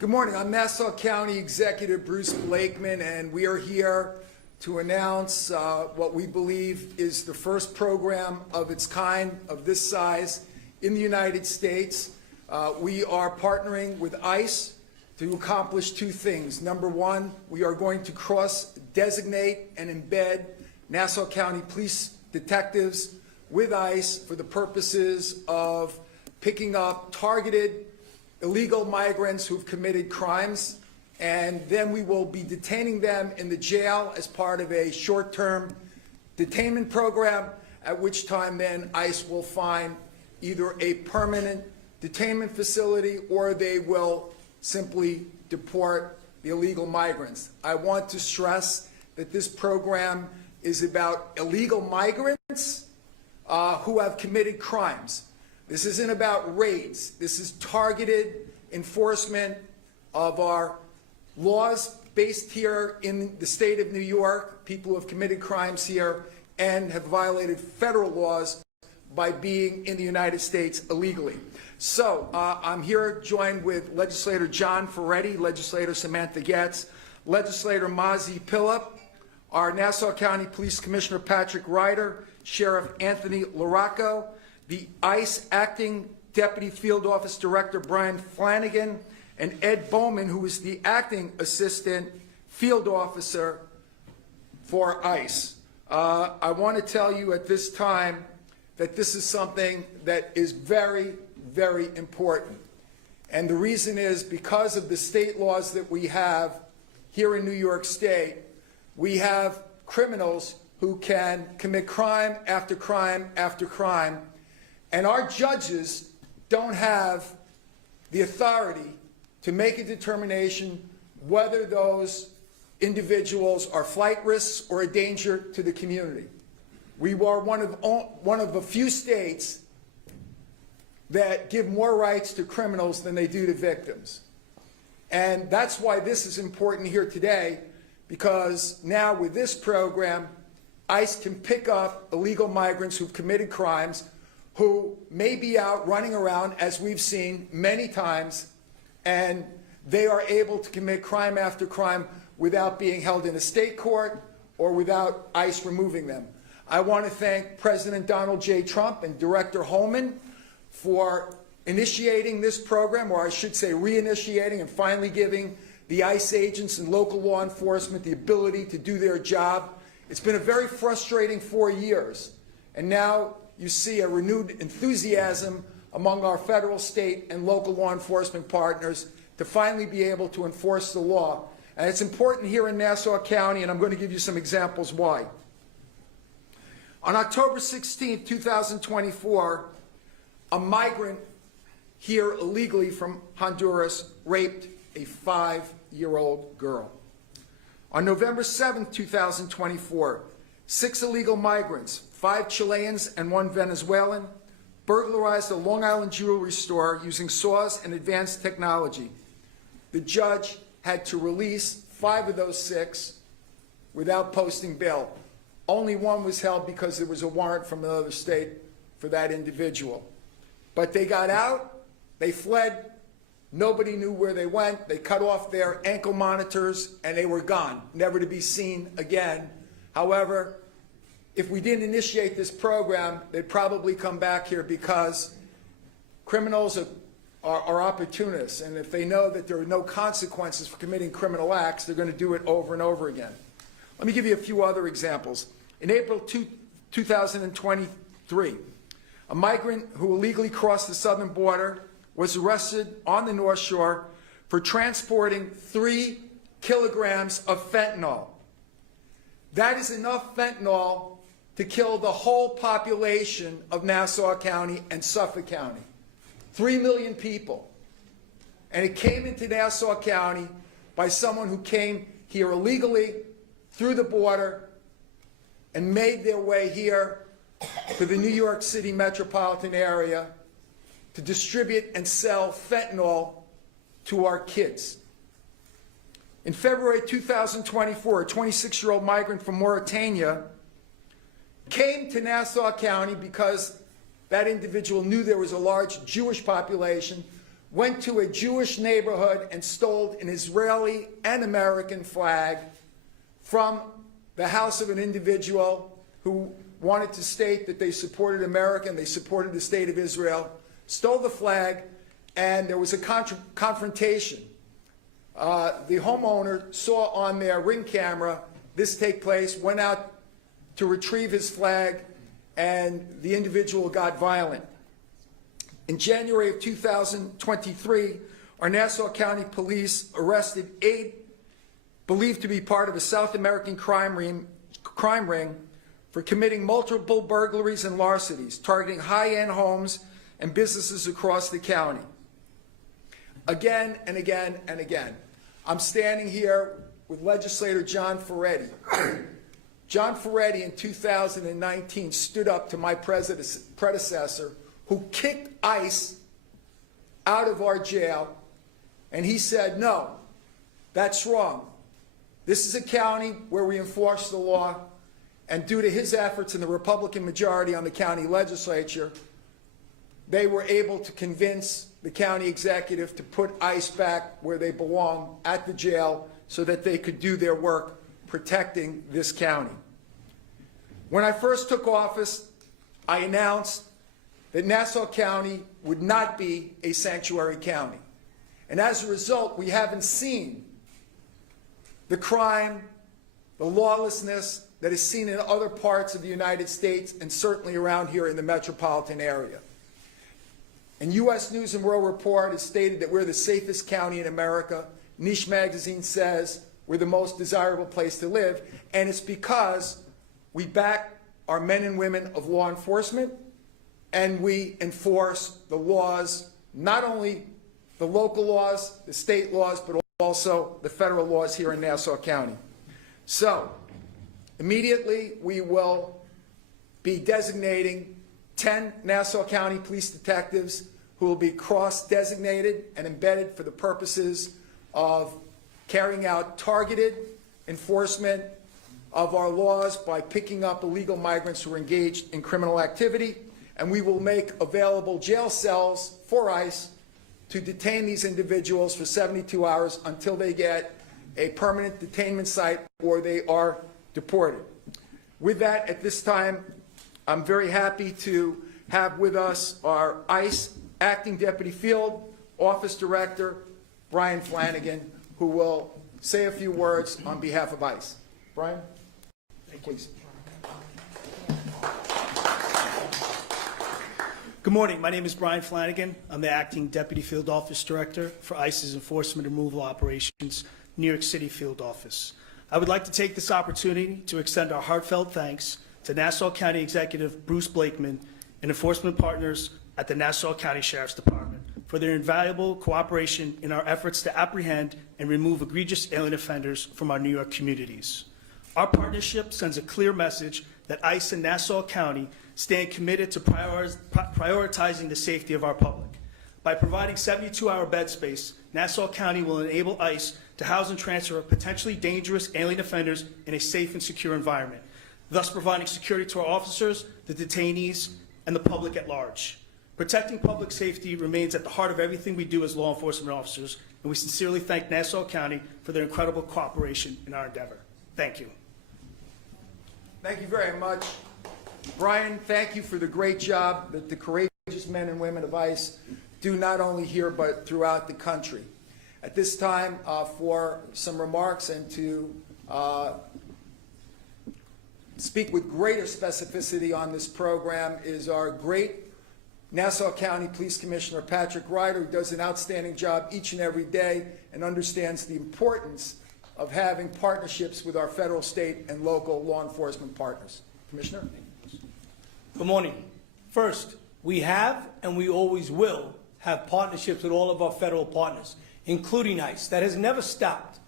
Good morning. I'm Nassau County Executive Bruce Blakeman, and we are here to announce what we believe is the first program of its kind, of this size, in the United States. We are partnering with ICE to accomplish two things. Number one, we are going to cross-designate and embed Nassau County police detectives with ICE for the purposes of picking up targeted illegal migrants who've committed crimes, and then we will be detaining them in the jail as part of a short-term detainment program, at which time then ICE will find either a permanent detainment facility or they will simply deport the illegal migrants. I want to stress that this program is about illegal migrants who have committed crimes. This isn't about raids. This is targeted enforcement of our laws based here in the state of New York, people who have committed crimes here and have violated federal laws by being in the United States illegally. So I'm here joined with Legislator John Ferretti, Legislator Samantha Getz, Legislator Mazi Pillip, our Nassau County Police Commissioner Patrick Ryder, Sheriff Anthony Larocco, the ICE Acting Deputy Field Office Director Brian Flanagan, and Ed Bowman, who is the Acting Assistant Field Officer for ICE. I want to tell you at this time that this is something that is very, very important. And the reason is because of the state laws that we have here in New York State, we have criminals who can commit crime after crime after crime, and our judges don't have the authority to make a determination whether those individuals are flight risks or a danger to the community. We are one of a few states that give more rights to criminals than they do to victims. And that's why this is important here today, because now with this program, ICE can pick up illegal migrants who've committed crimes, who may be out running around, as we've seen many times, and they are able to commit crime after crime without being held in a state court or without ICE removing them. I want to thank President Donald J. Trump and Director Holman for initiating this program, or I should say reinitiating and finally giving the ICE agents and local law enforcement the ability to do their job. It's been a very frustrating 4 years, and now you see a renewed enthusiasm among our federal, state, and local law enforcement partners to finally be able to enforce the law. And it's important here in Nassau County, and I'm going to give you some examples why. On October 16, 2024, a migrant here illegally from Honduras raped a 5-year-old girl. On November 7, 2024, 6 illegal migrants, 5 Chileans and 1 Venezuelan, burglarized a Long Island jewelry store using saws and advanced technology. The judge had to release 5 of those 6 without posting bail. Only 1 was held because there was a warrant from another state for that individual. But they got out, they fled, nobody knew where they went, they cut off their ankle monitors, and they were gone, never to be seen again. However, if we didn't initiate this program, they'd probably come back here because criminals are opportunists, and if they know that there are no consequences for committing criminal acts, they're going to do it over and over again. Let me give you a few other examples. In April 2023, a migrant who illegally crossed the southern border was arrested on the North Shore for transporting 3 kilograms of fentanyl. That is enough fentanyl to kill the whole population of Nassau County and Suffolk County. 3 million people. And it came into Nassau County by someone who came here illegally through the border and made their way here to the New York City metropolitan area to distribute and sell fentanyl to our kids. In February 2024, a 26-year-old migrant from Mauritania came to Nassau County because that individual knew there was a large Jewish population, went to a Jewish neighborhood and stole an Israeli and American flag from the house of an individual who wanted to state that they supported America and they supported the state of Israel, stole the flag, and there was a confrontation. The homeowner saw on their Ring camera this take place, went out to retrieve his flag, and the individual got violent. In January of 2023, our Nassau County Police arrested 8 believed to be part of a South American crime ring for committing multiple burglaries and larcenies, targeting high-end homes and businesses across the county. Again and again and again. I'm standing here with legislator John Ferretti. John Ferretti in 2019 stood up to my predecessor who kicked ICE out of our jail, and he said, no, that's wrong. This is a county where we enforce the law, and due to his efforts and the Republican majority on the county legislature, they were able to convince the county executive to put ICE back where they belong, at the jail, so that they could do their work protecting this county. When I first took office, I announced that Nassau County would not be a sanctuary county. And as a result, we haven't seen the crime, the lawlessness that is seen in other parts of the United States and certainly around here in the metropolitan area. And U.S. News and World Report has stated that we're the safest county in America. Niche magazine says we're the most desirable place to live, and it's because we back our men and women of law enforcement, and we enforce the laws, not only the local laws, the state laws, but also the federal laws here in Nassau County. So, immediately we will be designating 10 Nassau County police detectives who will be cross-designated and embedded for the purposes of carrying out targeted enforcement of our laws by picking up illegal migrants who are engaged in criminal activity, and we will make available jail cells for ICE to detain these individuals for 72 hours until they get a permanent detainment site or they are deported. With that, at this time, I'm very happy to have with us our ICE Acting Deputy Field Office Director, Brian Flanagan, who will say a few words on behalf of ICE. Brian? Thank you. Please. Good morning. My name is Brian Flanagan. I'm the Acting Deputy Field Office Director for ICE's Enforcement and Removal Operations, New York City Field Office. I would like to take this opportunity to extend our heartfelt thanks to Nassau County Executive Bruce Blakeman and enforcement partners at the Nassau County Sheriff's Department for their invaluable cooperation in our efforts to apprehend and remove egregious alien offenders from our New York communities. Our partnership sends a clear message that ICE and Nassau County stand committed to prioritizing the safety of our public. By providing 72-hour bed space, Nassau County will enable ICE to house and transfer potentially dangerous alien offenders in a safe and secure environment, thus providing security to our officers, the detainees, and the public at large. Protecting public safety remains at the heart of everything we do as law enforcement officers, and we sincerely thank Nassau County for their incredible cooperation in our endeavor. Thank you. Thank you very much. Brian, thank you for the great job that the courageous men and women of ICE do not only here but throughout the country. At this time, for some remarks and to speak with greater specificity on this program is our great Nassau County Police Commissioner Patrick Ryder, who does an outstanding job each and every day and understands the importance of having partnerships with our federal, state, and local law enforcement partners. Commissioner? Good morning. First, we have and we always will have partnerships with all of our federal partners, including ICE. That has never stopped.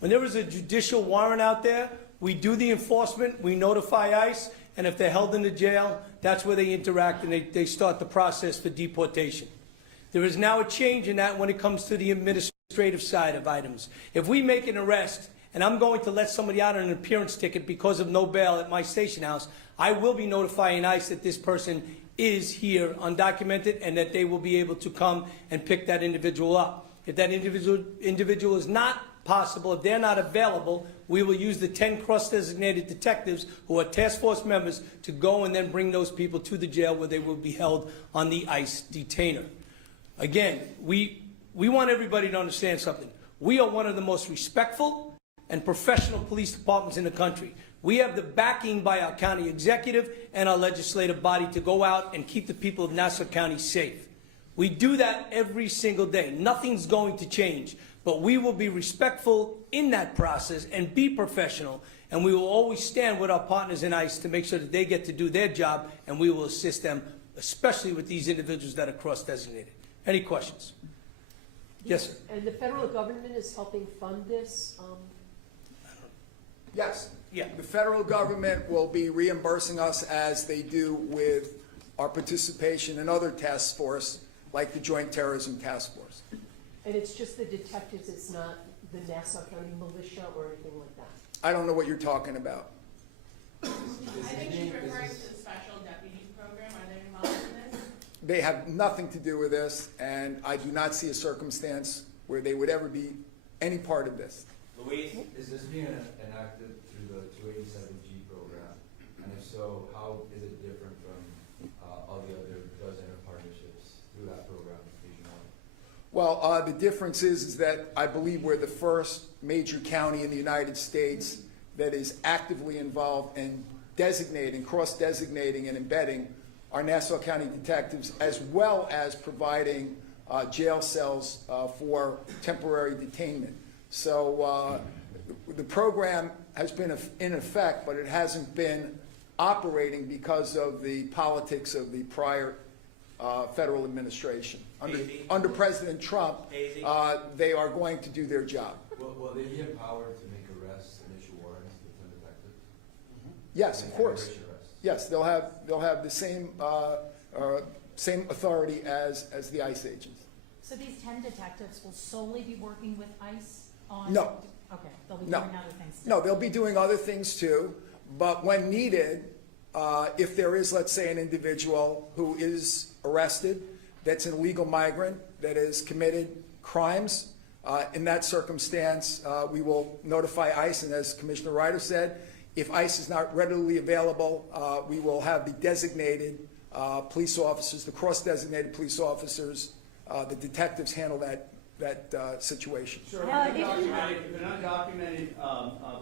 When there is a judicial warrant out there, we do the enforcement, we notify ICE, and if they're held in the jail, that's where they interact and they start the process for deportation. There is now a change in that when it comes to the administrative side of items. If we make an arrest and I'm going to let somebody out on an appearance ticket because of no bail at my station house, I will be notifying ICE that this person is here undocumented and that they will be able to come and pick that individual up. If that individual is not possible, if they're not available, we will use the 10 cross-designated detectives who are task force members to go and then bring those people to the jail where they will be held on the ICE detainer. Again, we want everybody to understand something. We are one of the most respectful and professional police departments in the country. We have the backing by our county executive and our legislative body to go out and keep the people of Nassau County safe. We do that every single day. Nothing's going to change, but we will be respectful in that process and be professional, and we will always stand with our partners in ICE to make sure that they get to do their job, and we will assist them, especially with these individuals that are cross-designated. Any questions? Yes, sir. And the federal government is helping fund this? Yes. Yeah. The federal government will be reimbursing us as they do with our participation in other task force, like the Joint Terrorism Task Force. And it's just the detectives, it's not the Nassau County militia or anything like that? I don't know what you're talking about. I think she's referring to the special deputies program. Are they involved in this? They have nothing to do with this, and I do not see a circumstance where they would ever be any part of this. Luis, is this being enacted through the 287G program? And if so, how is it different from all the other dozen of partnerships through that program nationwide? Well, the difference is that I believe we're the first major county in the United States that is actively involved in designating, cross-designating and embedding our Nassau County detectives, as well as providing jail cells for temporary detainment. So the program has been in effect, but it hasn't been operating because of the politics of the prior federal administration. Under President Trump, they are going to do their job. Will they be empowered to make arrests and issue warrants with 10 detectives? Yes, of course. Immigration arrests? Yes, they'll have the same authority as the ICE agents. So these 10 detectives will solely be working with ICE on? No. Okay, they'll be No. doing other things too? No, they'll be doing other things too, but when needed, if there is, let's say, an individual who is arrested, that's an illegal migrant, that has committed crimes, in that circumstance, we will notify ICE, and as Commissioner Ryder said, if ICE is not readily available, we will have the designated police officers, the cross-designated police officers, the detectives handle that situation. Sir, if an undocumented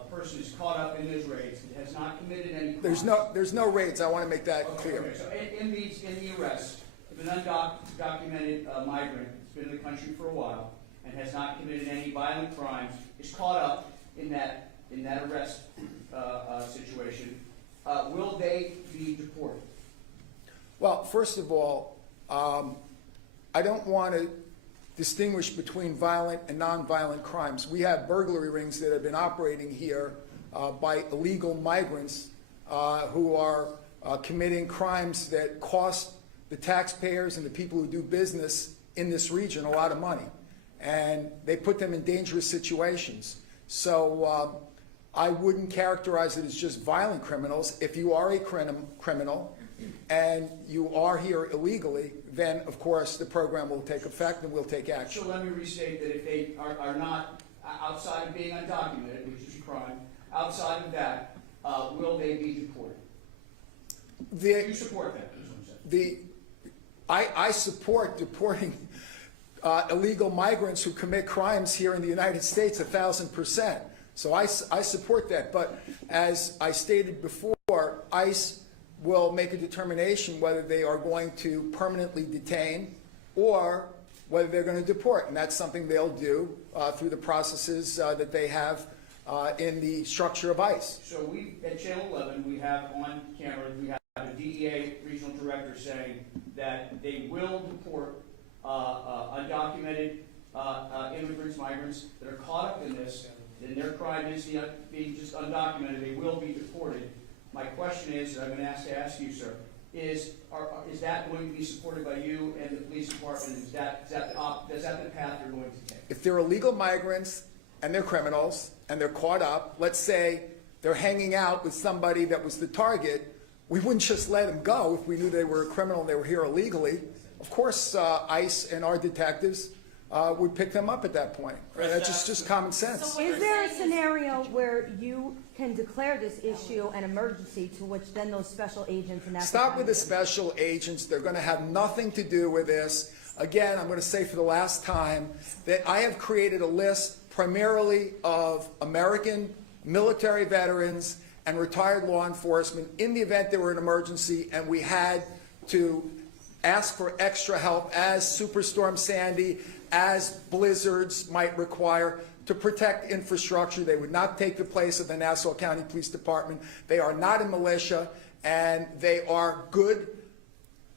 person is caught up in those raids and has not committed any crimes. There's no raids. I want to make that clear. Okay, so in the arrest, if an undocumented migrant has been in the country for a while and has not committed any violent crimes, is caught up in that arrest situation, will they be deported? Well, first of all, I don't want to distinguish between violent and nonviolent crimes. We have burglary rings that have been operating here by illegal migrants who are committing crimes that cost the taxpayers and the people who do business in this region a lot of money. And they put them in dangerous situations. So I wouldn't characterize it as just violent criminals. If you are a criminal and you are here illegally, then of course the program will take effect and we'll take action. So let me restate that if they are not, outside of being undocumented, which is a crime, outside of that, will they be deported? Do you support that? I support deporting illegal migrants who commit crimes here in the United States 1,000%. So I support that. But as I stated before, ICE will make a determination whether they are going to permanently detain or whether they're going to deport. And that's something they'll do through the processes that they have in the structure of ICE. So we, at Channel 11, we have on camera, we have a DEA regional director saying that they will deport undocumented immigrants, migrants that are caught up in this, and their crime is being just undocumented, they will be deported. My question is, I'm going to ask you, sir, is that going to be supported by you and the police department? Is that the path you're going to take? If they're illegal migrants and they're criminals and they're caught up, let's say they're hanging out with somebody that was the target, we wouldn't just let them go if we knew they were a criminal and they were here illegally. Of course, ICE and our detectives would pick them up at that point. That's just common sense. Is there a scenario where you can declare this issue an emergency to which then those special agents and Stop with the special agents. They're going to have nothing to do with this. Again, I'm going to say for the last time that I have created a list primarily of American military veterans and retired law enforcement in the event there were an emergency and we had to ask for extra help as Superstorm Sandy, as blizzards might require, to protect infrastructure. They would not take the place of the Nassau County Police Department. They are not a militia, and they are good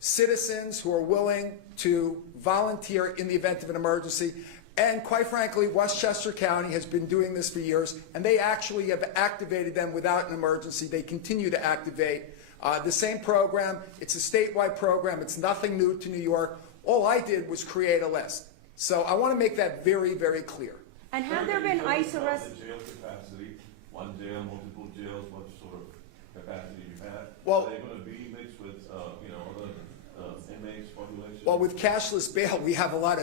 citizens who are willing to volunteer in the event of an emergency. And quite frankly, Westchester County has been doing this for years, and they actually have activated them without an emergency. They continue to activate the same program. It's a statewide program. It's nothing new to New York. All I did was create a list. So I want to make that very, very clear. And have there been ICE arrests? The jail capacity, one jail, multiple jails, what sort of capacity you have? Well, are they going to be mixed with, other inmates population? Well, with cashless bail, we have a lot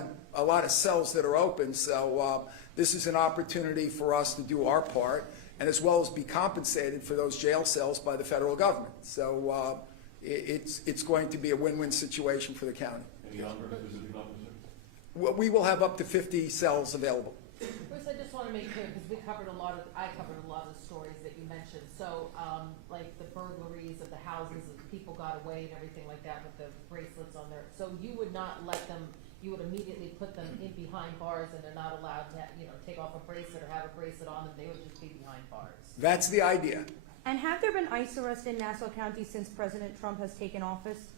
of cells that are open. So this is an opportunity for us to do our part, and as well as be compensated for those jail cells by the federal government. So it's going to be a win-win situation for the county. Any younger specific officer? We will have up to 50 cells available. Bruce, I just want to make clear, because I covered a lot of the stories that you mentioned. So, like the burglaries of the houses, and people got away and everything like that with the bracelets on there. So you would not let them, you would immediately put them in behind bars, and they're not allowed to, take off a bracelet or have a bracelet on them. They would just be behind bars. That's the idea. And have there been ICE arrests in Nassau County since President Trump has taken office?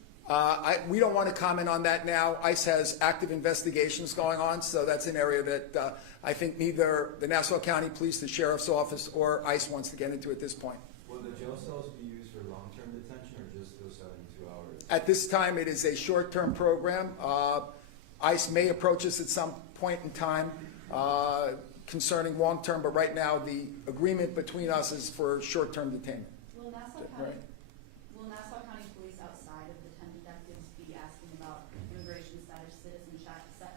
We don't want to comment on that now. ICE has active investigations going on, so that's an area that I think neither the Nassau County Police, the Sheriff's Office, or ICE wants to get into at this point. Will the jail cells be used for long-term detention or just those 72 hours? At this time, it is a short-term program. ICE may approach us at some point in time concerning long-term, but right now the agreement between us is for short-term detainment. Will Nassau County Police outside of the 10 detectives be asking about immigration status,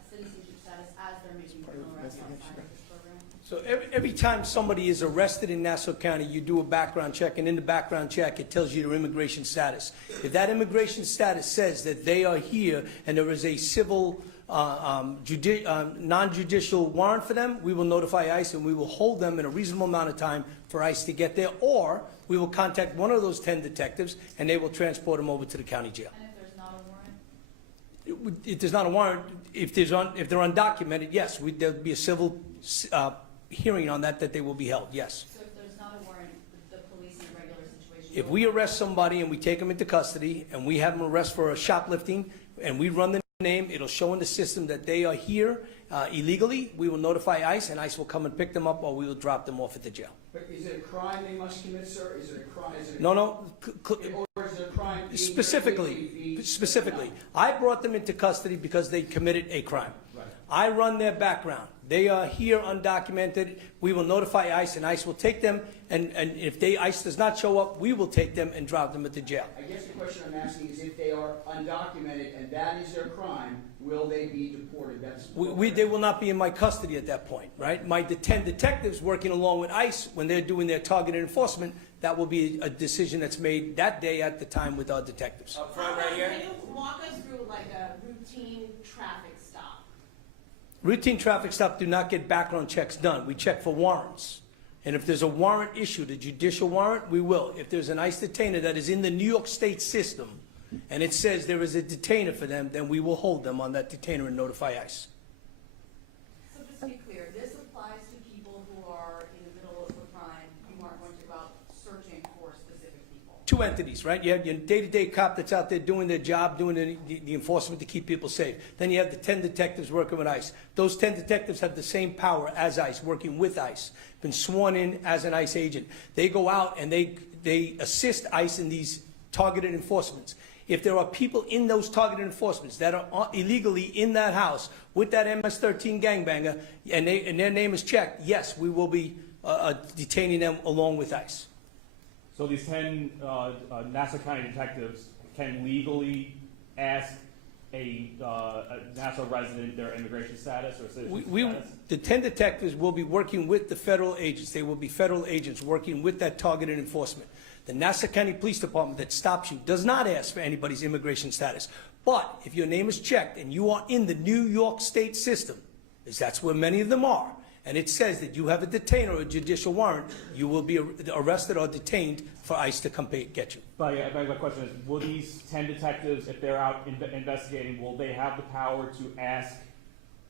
citizenship status as they're making criminal arrests outside of this program? So every time somebody is arrested in Nassau County, you do a background check, and in the background check, it tells you their immigration status. If that immigration status says that they are here and there is a civil non-judicial warrant for them, we will notify ICE and we will hold them in a reasonable amount of time for ICE to get there, or we will contact one of those 10 detectives and they will transport them over to the county jail. And if there's not a warrant? If there's not a warrant, if they're undocumented, yes, there'll be a civil hearing on that they will be held, yes. So if there's not a warrant, the police in a regular situation? If we arrest somebody and we take them into custody and we have them arrested for a shoplifting and we run the name, it'll show in the system that they are here illegally, we will notify ICE and ICE will come and pick them up, or we will drop them off at the jail. But is it a crime they must commit, sir? Is it a crime? No. Or is it a crime? Specifically, I brought them into custody because they committed a crime. Right. I run their background. They are here undocumented. We will notify ICE, and ICE will take them. And if ICE does not show up, we will take them and drop them at the jail. I guess the question I'm asking is, if they are undocumented and that is their crime, will they be deported? They will not be in my custody at that point, right? The 10 detectives working along with ICE, when they're doing their targeted enforcement, that will be a decision that's made that day at the time with our detectives. Up front right here. Can you walk us through like a routine traffic stop? Routine traffic stops do not get background checks done. We check for warrants. And if there's a warrant issued, a judicial warrant, we will. If there's an ICE detainer that is in the New York State system and it says there is a detainer for them, then we will hold them on that detainer and notify ICE. So just to be clear, this applies to people who are in the middle of a crime. You aren't going to go out searching for specific people. Two entities, right? You have your day-to-day cop that's out there doing their job, doing the enforcement to keep people safe. Then you have the 10 detectives working with ICE. Those 10 detectives have the same power as ICE, working with ICE, been sworn in as an ICE agent. They go out and they assist ICE in these targeted enforcements. If there are people in those targeted enforcements that are illegally in that house with that MS-13 gangbanger and their name is checked, yes, we will be detaining them along with ICE. So these 10 Nassau County detectives can legally ask a Nassau resident their immigration status or citizenship status? The 10 detectives will be working with the federal agents. They will be federal agents working with that targeted enforcement. The Nassau County Police Department that stops you does not ask for anybody's immigration status. But if your name is checked and you are in the New York State system, as that's where many of them are, and it says that you have a detainer or a judicial warrant, you will be arrested or detained for ICE to come get you. But my question is, will these 10 detectives, if they're out investigating, will they have the power to ask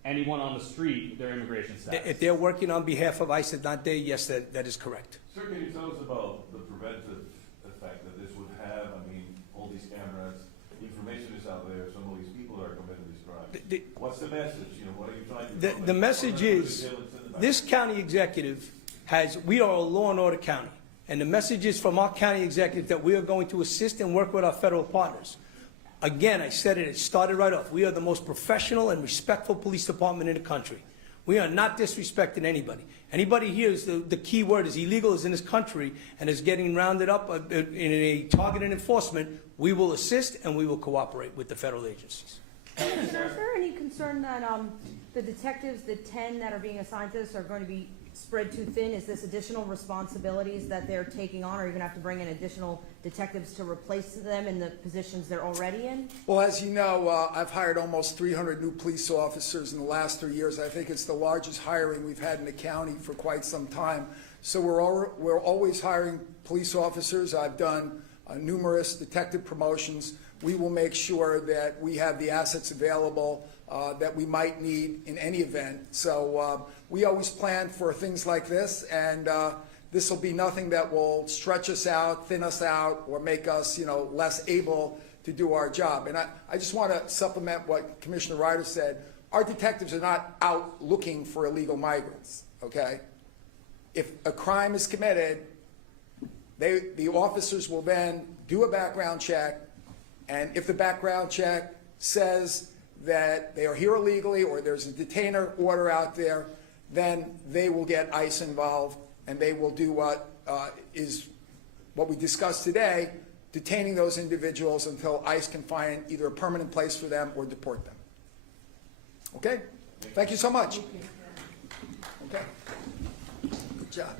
anyone on the street their immigration status? If they're working on behalf of ICE and not there, yes, that is correct. Sir, can you tell us about the preventive effect that this would have? I mean, all these cameras, information is out there, some of these people are committing these crimes. What's the message? You know, what are you trying to do? The message is, this county executive we are a law and order county. And the message is from our county executive that we are going to assist and work with our federal partners. Again, I said it started right off. We are the most professional and respectful police department in the country. We are not disrespecting anybody. Anybody here is the key word is illegal is in this country and is getting rounded up in a targeted enforcement. We will assist and we will cooperate with the federal agencies. Commissioner, is there any concern that the detectives, the 10 that are being assigned to this, are going to be spread too thin? Is this additional responsibilities that they're taking on, or are you going to have to bring in additional detectives to replace them in the positions they're already in? Well, as you know, I've hired almost 300 new police officers in the last 3 years. I think it's the largest hiring we've had in the county for quite some time. So we're always hiring police officers. I've done numerous detective promotions. We will make sure that we have the assets available that we might need in any event. So we always plan for things like this, and this will be nothing that will stretch us out, thin us out, or make us, less able to do our job. And I just want to supplement what Commissioner Ryder said. Our detectives are not out looking for illegal migrants, okay? If a crime is committed, the officers will then do a background check, and if the background check says that they are here illegally or there's a detainer order out there, then they will get ICE involved and they will do what we discussed today, detaining those individuals until ICE can find either a permanent place for them or deport them. Okay? Thank you so much. Okay. Good job.